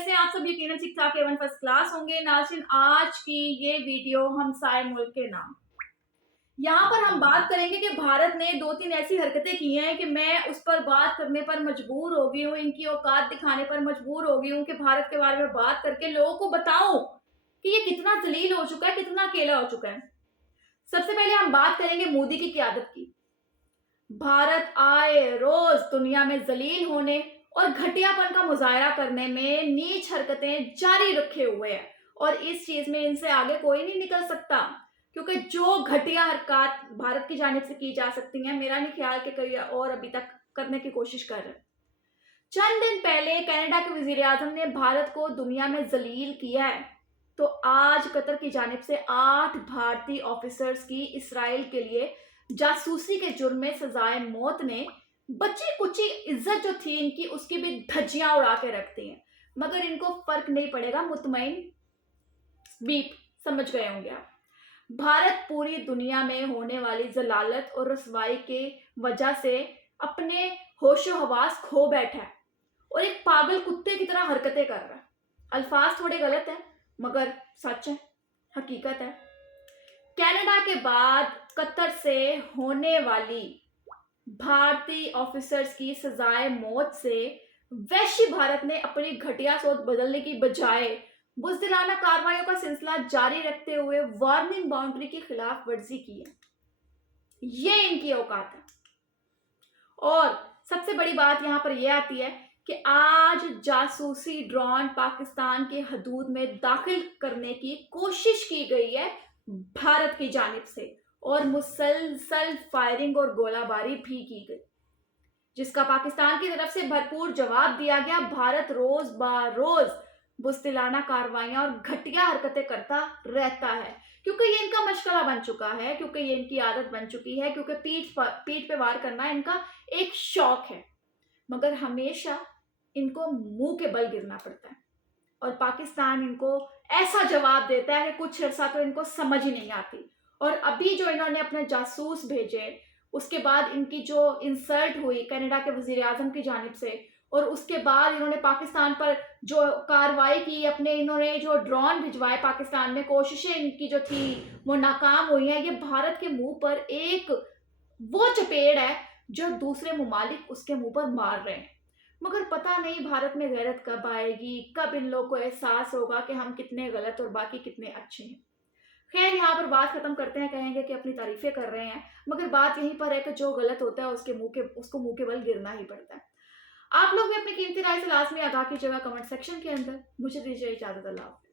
कैसे हैं आप सब? यकीनन ठीक ठाक एवं फर्स्ट क्लास होंगे। नाज़रीन, आज की ये वीडियो हमसाए मुल्क के नाम, यहाँ पर हम बात करेंगे कि भारत ने 2-3 ऐसी हरकतें की हैं कि मैं उस पर बात करने पर मजबूर हो गई हूँ, इनकी औकात दिखाने पर मजबूर हो गई हूँ कि भारत के बारे में बात करके लोगों को बताऊं कि ये कितना जलील हो चुका है, कितना अकेला हो चुका है। सबसे पहले हम बात करेंगे मोदी की क़यादत की। भारत आए रोज दुनिया में जलील होने और घटियापन का मुजाहरा करने में नीच हरकतें जारी रखे हुए है और इस चीज में इनसे आगे कोई नहीं निकल सकता, क्योंकि जो घटिया हरकत भारत की जानिब से की जा सकती हैं, मेरा नहीं ख्याल कि कोई और अभी तक करने की कोशिश कर रहे। चंद दिन पहले कनाडा के वजीर आजम ने भारत को दुनिया में जलील किया है, तो आज कतर की जानिब से 8 भारतीय ऑफिसर्स की इसराइल के लिए जासूसी के जुर्म में सजाए मौत ने बची कुची इज्जत जो थी इनकी, उसकी भी धज्जियां उड़ा के रखती हैं। मगर इनको फर्क नहीं पड़ेगा, मुतमईन बीप समझ गए होंगे आप। भारत पूरी दुनिया में होने वाली जलालत और रसवाई के वजह से अपने होशो हवास खो बैठा है और एक पागल कुत्ते की तरह हरकतें कर रहा है। अल्फाज थोड़े गलत हैं मगर सच है, हकीकत है। कनाडा के बाद कतर से होने वाली भारतीय ऑफिसर्स की सजाए मौत से वैश्य भारत ने अपनी घटिया सोच बदलने की बजाय बुज़दिलाना कार्रवाइयों का सिलसिला जारी रखते हुए वार्निंग बाउंड्री की खिलाफ वर्जी की है। ये इनकी औकात है। और सबसे बड़ी बात यहाँ पर यह आती है कि आज जासूसी ड्रोन पाकिस्तान के हदूद में दाखिल करने की कोशिश की गई है भारत की जानिब से और मुसलसल फायरिंग और गोलाबारी भी की गई, जिसका पाकिस्तान की तरफ से भरपूर जवाब दिया गया। भारत रोज बरोज बुज़दिलाना कार्रवाइयां और घटिया हरकतें करता रहता है, क्योंकि ये इनका मशगला बन चुका है, क्योंकि ये इनकी आदत बन चुकी है, क्योंकि पीठ पे वार करना इनका एक शौक है। मगर हमेशा इनको मुंह के बल गिरना पड़ता है और पाकिस्तान इनको ऐसा जवाब देता है कि कुछ अर्सा तो इनको समझ ही नहीं आती। और अभी जो इन्होंने अपने जासूस भेजे, उसके बाद इनकी जो इंसल्ट हुई कनाडा के वजीर आजम की जानिब से, और उसके बाद इन्होंने पाकिस्तान पर जो कार्रवाई की, अपने इन्होंने जो ड्रोन भिजवाए पाकिस्तान में, कोशिशें इनकी जो थी वो नाकाम हुई हैं। ये भारत के मुंह पर एक वो चपेड़ है जो दूसरे ममालिक उसके मुंह पर मार रहे हैं। मगर पता नहीं भारत में गैरत कब आएगी, कब इन लोगों को एहसास होगा कि हम कितने गलत और बाकी कितने अच्छे हैं। खैर, यहाँ पर बात खत्म करते हैं। कहेंगे कि अपनी तारीफें कर रहे हैं, मगर बात यहीं पर है कि जो गलत होता है उसको मुंह के बल गिरना ही पड़ता है। आप लोग भी अपनी कीमती राय से लाजमी आगाह कीजिएगा कमेंट सेक्शन के अंदर। मुझे दीजिए इजाजत, अल्लाह हाफ़िज़।